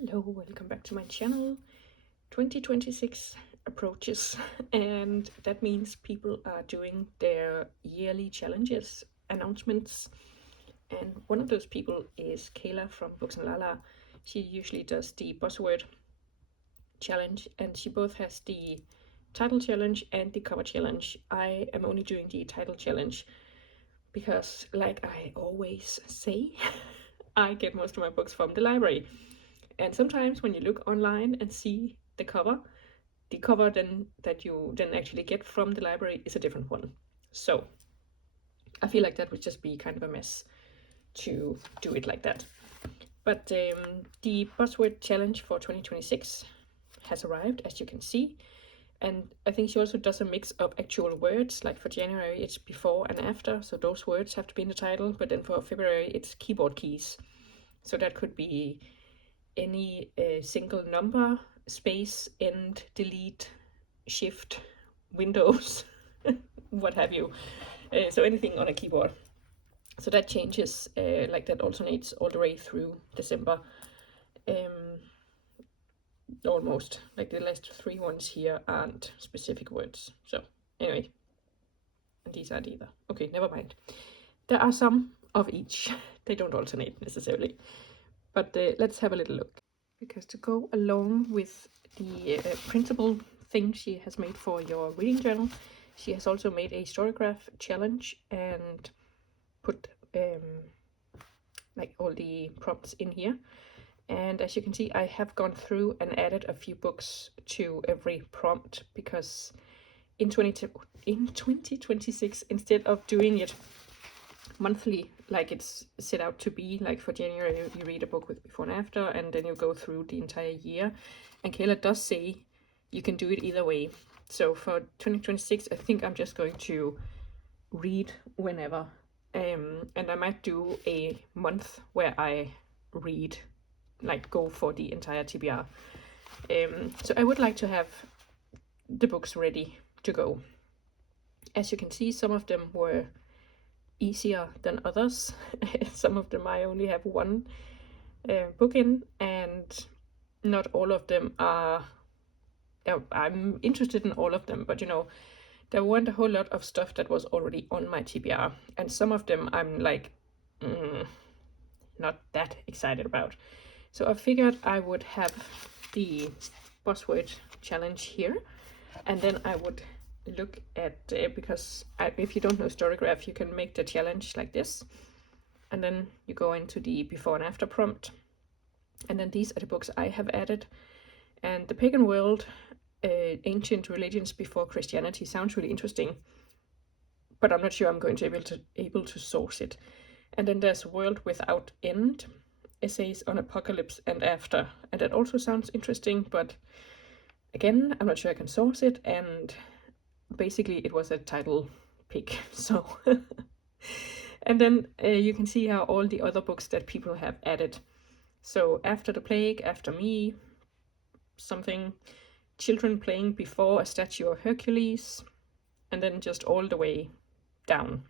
Hello, welcome back to my channel. 2026 approaches and that means people are doing their yearly challenges announcements, and one of those people is Kayla from Books and Lala. She usually does the Buzzword challenge and she both has the title challenge and the cover challenge. I am only doing the title challenge because, like I always say, I get most of my books from the library. And sometimes when you look online and see the cover then that you then actually get from the library is a different one. So I feel like that would just be kind of a mess to do it like that. But the Buzzword challenge for 2026 has arrived, as you can see. And I think she also does a mix of actual words, like for January it's before and after, so those words have to be in the title, but then for February it's keyboard keys. So that could be any single number, space, end, delete, shift, windows, what have you. So anything on a keyboard. So that changes, like that alternates all the way through December. Almost, like the last three ones here aren't specific words. So anyway, and these aren't either. Okay, never mind. There are some of each. They don't alternate necessarily. But let's have a little look. Because to go along with the printable thing she has made for your reading journal, she has also made a storygraph challenge and put like all the prompts in here. And as you can see, I have gone through and added a few books to every prompt because in 2026, instead of doing it monthly like it's set out to be, like for January you read a book with before and after and then you go through the entire year, and Kayla does say you can do it either way. So for 2026 I think I'm just going to read whenever, and I might do a month where I read, like go for the entire TBR. So I would like to have the books ready to go. As you can see, some of them were easier than others. Some of them I only have one book in, and not all of them are. I'm interested in all of them, but you know, there weren't a whole lot of stuff that was already on my TBR, and some of them I'm like not that excited about. So I figured I would have the Buzzword challenge here, and then I would look at because if you don't know Storygraph, you can make the challenge like this, and then you go into the before and after prompt, and then these are the books I have added. And the Pagan World, Ancient Religions Before Christianity sounds really interesting, but I'm not sure I'm going to be able to source it. And then there's World Without End, Essays on Apocalypse and After, and that also sounds interesting, but again, I'm not sure I can source it, and basically it was a title pick, so and then you can see how all the other books that people have added. So After the Plague, After Me, something, Children Playing Before a Statue of Hercules, and then just all the way down.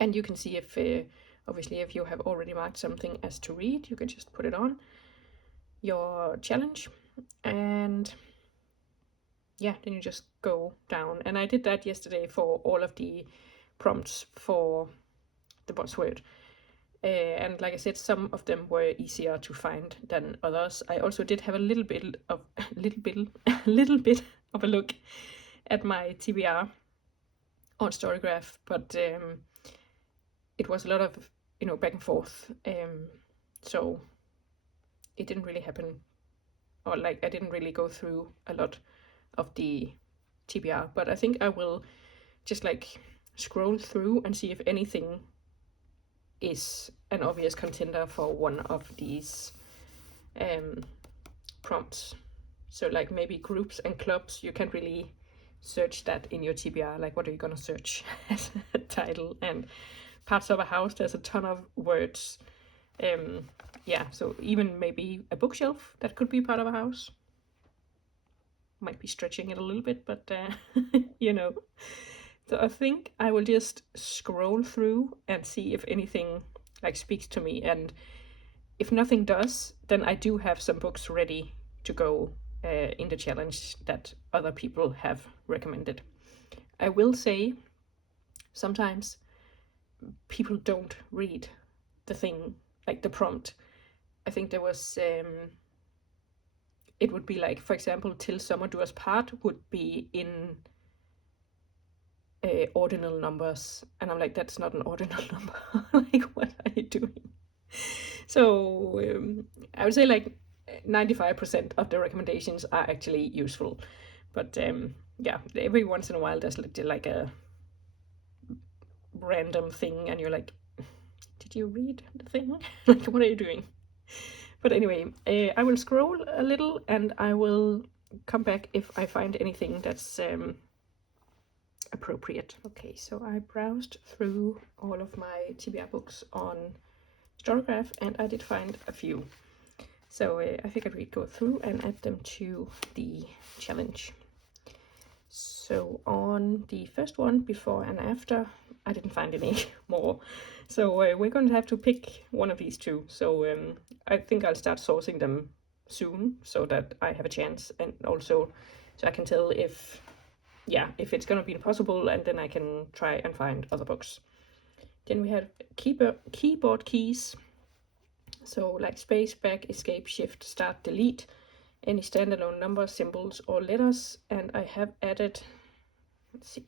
And you can see if obviously if you have already marked something as to read, you can just put it on your challenge, and yeah, then you just go down. And I did that yesterday for all of the prompts for the Buzzword. And like I said, some of them were easier to find than others. I also did have a little bit of a look at my TBR on Storygraph, but it was a lot of, you know, back and forth. So it didn't really happen, or like I didn't really go through a lot of the TBR, but I think I will just like scroll through and see if anything is an obvious contender for one of these prompts. So like maybe groups and clubs, you can't really search that in your TBR, like what are you gonna search as a title. And parts of a house, there's a ton of words. Yeah, so even maybe a bookshelf, that could be part of a house. Might be stretching it a little bit, but you know. So I think I will just scroll through and see if anything like speaks to me. And if nothing does, then I do have some books ready to go in the challenge that other people have recommended. I will say sometimes people don't read the thing, like the prompt. I think there was it would be like, for example, Till Summer Do Us Part would be in ordinal numbers, and I'm like, that's not an ordinal number. Like, what are you doing? So I would say like 95% of the recommendations are actually useful, but yeah, every once in a while there's like a random thing and you're like, did you read the thing? Like, what are you doing? But anyway, I will scroll a little and I will come back if I find anything that's appropriate. Okay, so I browsed through all of my TBR books on Storygraph and I did find a few. So I figured we'd go through and add them to the challenge. So on the first one, before and after, I didn't find any more. So we're going to have to pick one of these two. So I think I'll start sourcing them soon so that I have a chance, and also so I can tell if it's going to be impossible, and then I can try and find other books. Then we have keyboard keys. So like space, back, escape, shift, start, delete, any standalone numbers, symbols, or letters. And I have added, let's see,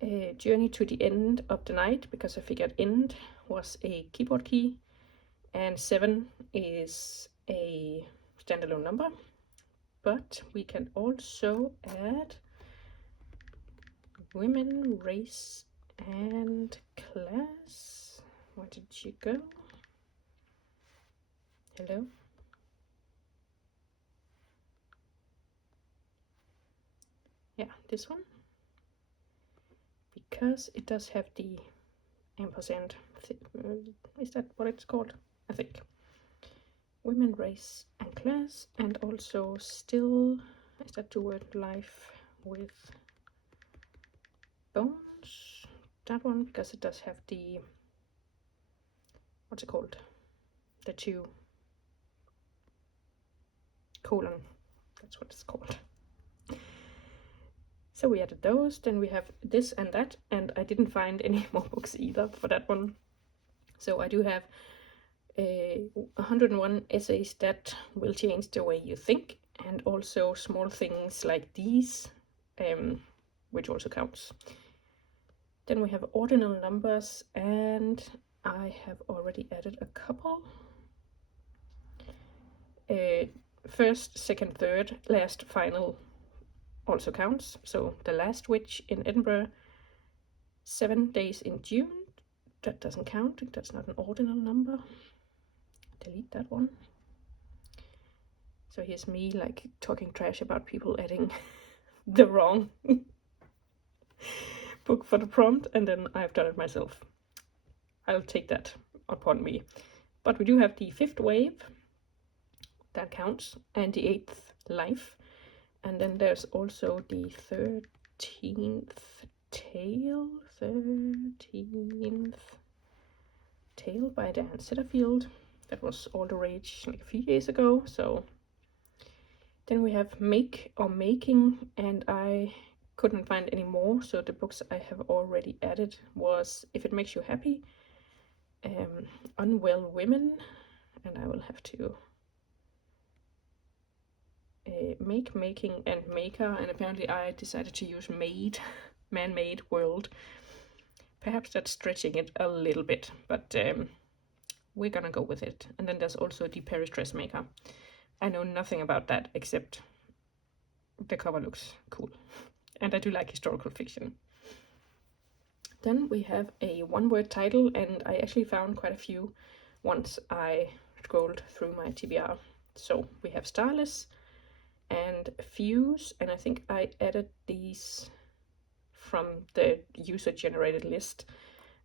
a journey to the end of the night, because I figured end was a keyboard key, and 7 is a standalone number. But we can also add women, race, and class. Where did you go? Hello? Yeah, this one. Because it does have the ampersand. Is that what it's called? I think. Women, race, and class, and also still, is that the word life with bones? That one, because it does have the, what's it called? The 2 colon. That's what it's called. So we added those. Then we have this and that, and I didn't find any more books either for that one. So I do have 101 essays that will change the way you think, and also small things like these, which also counts. Then we have ordinal numbers, and I have already added a couple. First, second, third, last, final also counts. So The Last Witch in Edinburgh, 7 days in June, that doesn't count, that's not an ordinal number. Delete that one. So here's me like talking trash about people adding the wrong book for the prompt, and then I've done it myself. I'll take that upon me. But we do have the 5th wave, that counts, and the 8th life, and then there's also the 13th tale, by Dan Setterfield. That was all the rage like a few years ago. So then we have make or making, and I couldn't find any more, so the books I have already added was If It Makes You Happy, Unwell Women, and I will have to make, making, and maker, and apparently I decided to use made, man-made world. Perhaps that's stretching it a little bit, but we're gonna go with it. And then there's also the Paris Dressmaker. I know nothing about that except the cover looks cool, and I do like historical fiction. Then we have a one-word title, and I actually found quite a few once I scrolled through my TBR. So we have Starless and Fuse, and I think I added these from the user-generated list.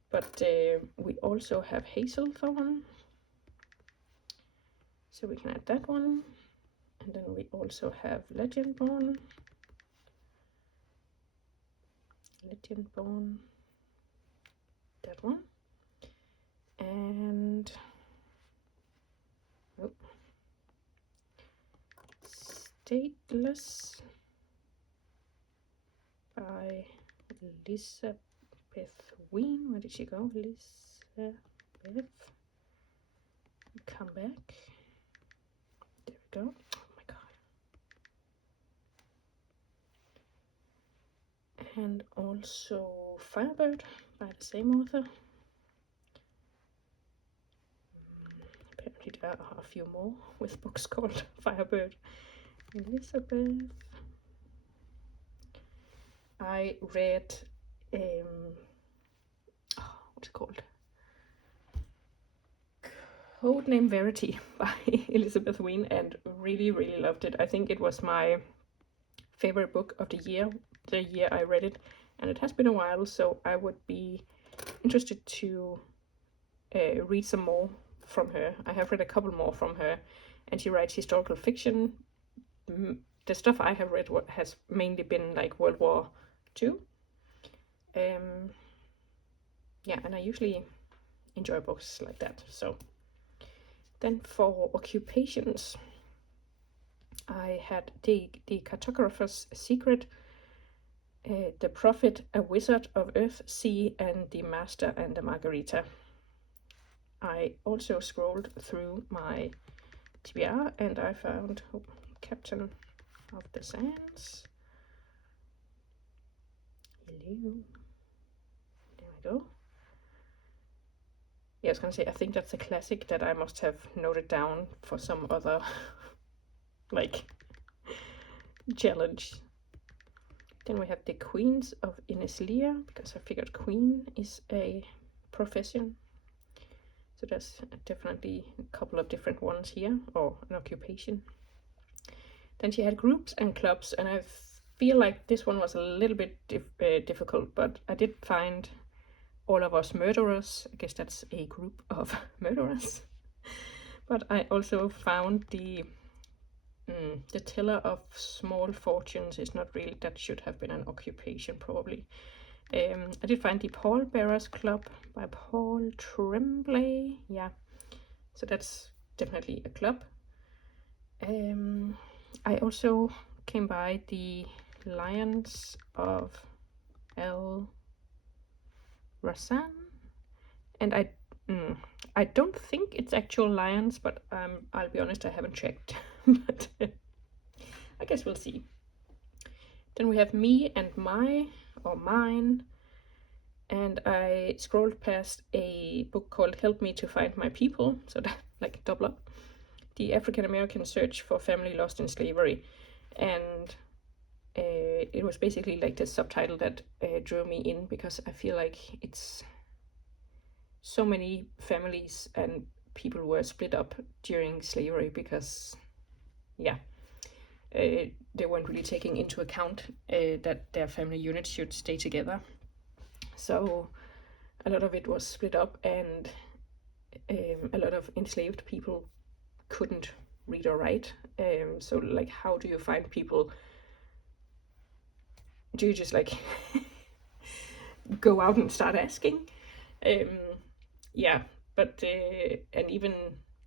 But we also have Hazelthorn, so we can add that one. And then we also have Legendborn, that one. And Stateless by Elizabeth Ween. Where did she go? Elizabeth. Come back. There we go. Oh my god. And also Firebird by the same author. Apparently there are a few more with books called Firebird. Elizabeth. I read what's it called? Codename Verity by Elizabeth Ween, and really loved it. I think it was my favorite book of the year I read it, and it has been a while, so I would be interested to read some more from her. I have read a couple more from her, and she writes historical fiction. The stuff I have read has mainly been like World War II. Yeah, and I usually enjoy books like that. So then for occupations, I had the Cartographer's Secret, The Prophet, A Wizard of Earth, Sea, and The Master and the Margarita. I also scrolled through my TBR and I found Captain of the Sands. Hello. There we go. Yeah, I was gonna say, I think that's a classic that I must have noted down for some other like challenge. Then we have the Queens of Ineslia, because I figured queen is a profession. So there's definitely a couple of different ones here, or an occupation. Then she had groups and clubs, and I feel like this one was a little bit difficult, but I did find All of Us Murderers. I guess that's a group of murderers. But I also found the Teller of Small Fortunes is not really, that should have been an occupation probably. I did find the Pall Bearers Club by Paul Tremblay. Yeah, so that's definitely a club. I also came by the Lions of El Rasan, and I don't think it's actual lions, but I'll be honest, I haven't checked. But I guess we'll see. Then we have Me and My, or Mine, and I scrolled past a book called Help Me to Find My People, so that, like, double up. The African American Search for Family Lost in Slavery, and it was basically like the subtitle that drew me in, because I feel like it's so many families and people were split up during slavery because, yeah, they weren't really taking into account that their family units should stay together. So a lot of it was split up, and a lot of enslaved people couldn't read or write. So like, how do you find people? Do you just like go out and start asking? Yeah, but and even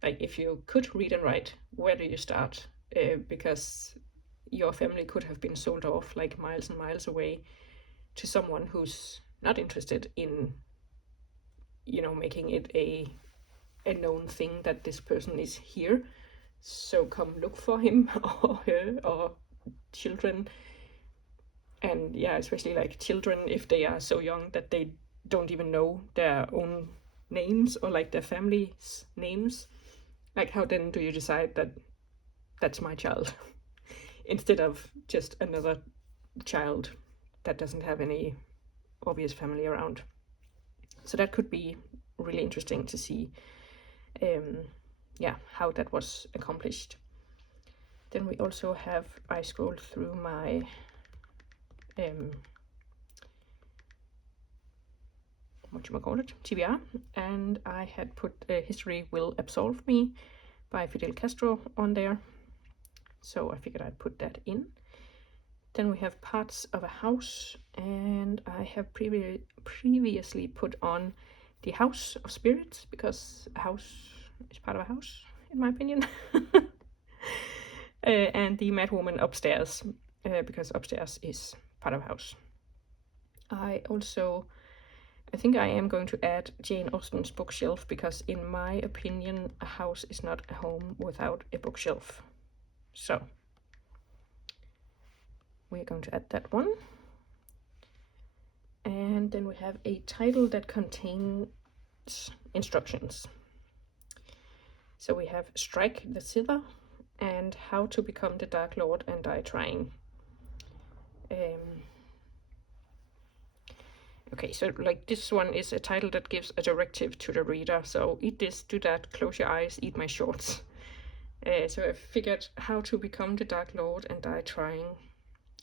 like, if you could read and write, where do you start? Because your family could have been sold off like miles and miles away to someone who's not interested in, you know, making it a known thing that this person is here, so come look for him or her, or children. And yeah, especially like children, if they are so young that they don't even know their own names or like their family's names, like, how then do you decide that that's my child instead of just another child that doesn't have any obvious family around? So that could be really interesting to see, yeah, how that was accomplished. Then we also have, I scrolled through my TBR, and I had put History Will Absolve Me by Fidel Castro on there, so I figured I'd put that in. Then we have Parts of a House, and I have previously put on The House of Spirits, because a house is part of a house, in my opinion. and the Mad Woman upstairs, because upstairs is part of house. I think I am going to add Jane Austen's bookshelf, because in my opinion, a house is not a home without a bookshelf. So we're going to add that one. And then we have a title that contains instructions. So we have Strike the Zither and How to Become the Dark Lord and Die Trying. Okay, so like this one is a title that gives a directive to the reader. So eat this, do that, close your eyes, eat my shorts. So I figured How to Become the Dark Lord and Die Trying.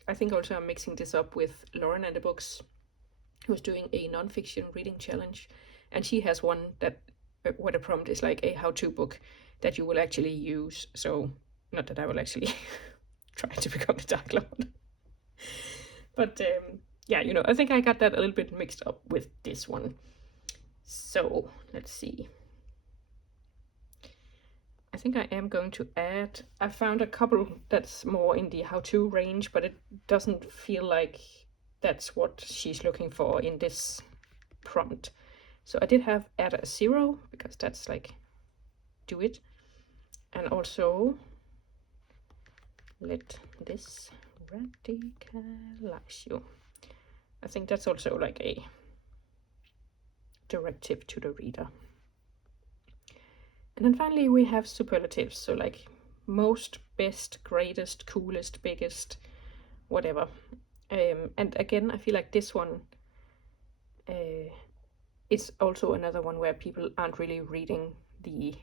I think also I'm mixing this up with Lauren and the Books, who's doing a non-fiction reading challenge. And she has one that where the prompt is like a how-to book that you will actually use. So not that I will actually try to become the Dark Lord. But yeah, you know, I think I got that a little bit mixed up with this one. So let's see. I think I am going to add, I found a couple that's more in the how-to range, but it doesn't feel like that's what she's looking for in this prompt. So I did have add a 0, because that's like, do it. And also, let this radicalize you. I think that's also like a directive to the reader. And then finally we have superlatives, so like most, best, greatest, coolest, biggest, whatever. And again, I feel like this one is also another one where people aren't really reading the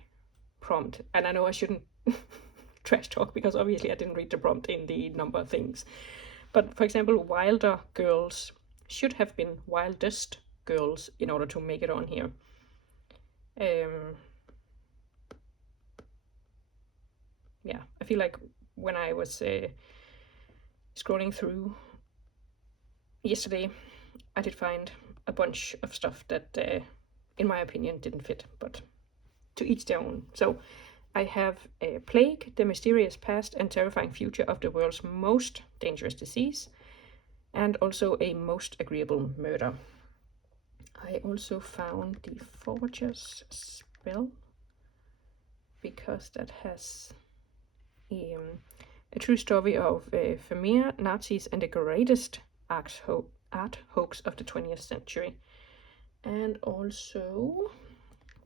prompt. And I know I shouldn't trash talk, because obviously I didn't read the prompt in the number of things. But for example, wilder girls should have been wildest girls in order to make it on here. Yeah, I feel like when I was scrolling through yesterday, I did find a bunch of stuff that, in my opinion, didn't fit, but to each their own. So I have a plague, the mysterious past and terrifying future of the world's most dangerous disease, and also a most agreeable murder. I also found the Forger's Spell, because that has a true story of Vermeer, Nazis, and the greatest art hoax of the 20th century. And also,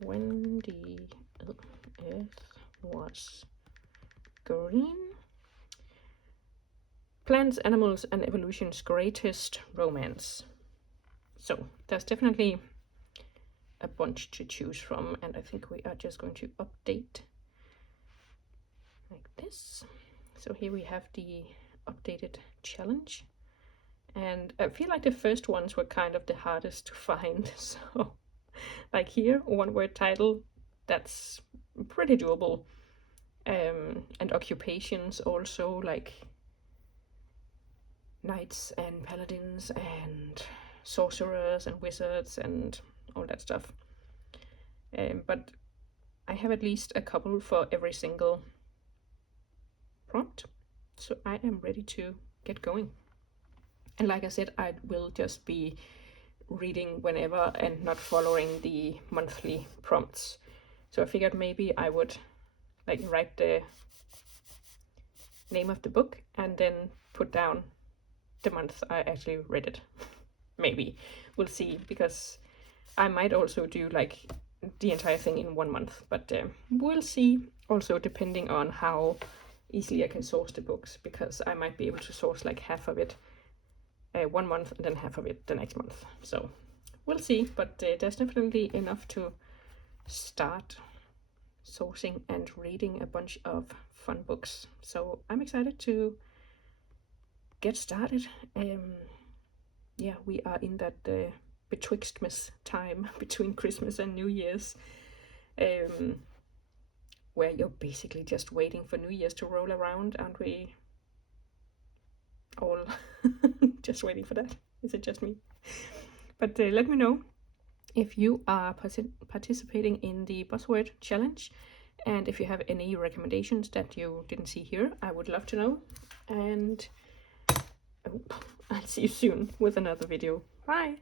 When the Earth Was Green, Plants, Animals, and Evolution's Greatest Romance. So there's definitely a bunch to choose from, and I think we are just going to update like this. So here we have the updated challenge, and I feel like the first ones were kind of the hardest to find. So like here, one word title, that's pretty doable. And occupations also, like knights and paladins and sorcerers and wizards and all that stuff. But I have at least a couple for every single prompt, so I am ready to get going. And like I said, I will just be reading whenever and not following the monthly prompts. So I figured maybe I would like write the name of the book and then put down the month I actually read it. Maybe, we'll see, because I might also do like the entire thing in 1 month, but we'll see, also depending on how easily I can source the books, because I might be able to source like half of it 1 month and then half of it the next month. So we'll see, but there's definitely enough to start sourcing and reading a bunch of fun books. So I'm excited to get started. Yeah, we are in that betwixtmas time between Christmas and New Year's, where you're basically just waiting for New Year's to roll around, aren't we all just waiting for that? Is it just me? But let me know if you are participating in the Buzzword challenge, And if you have any recommendations that you didn't see here, I would love to know. And I'll see you soon with another video. Bye!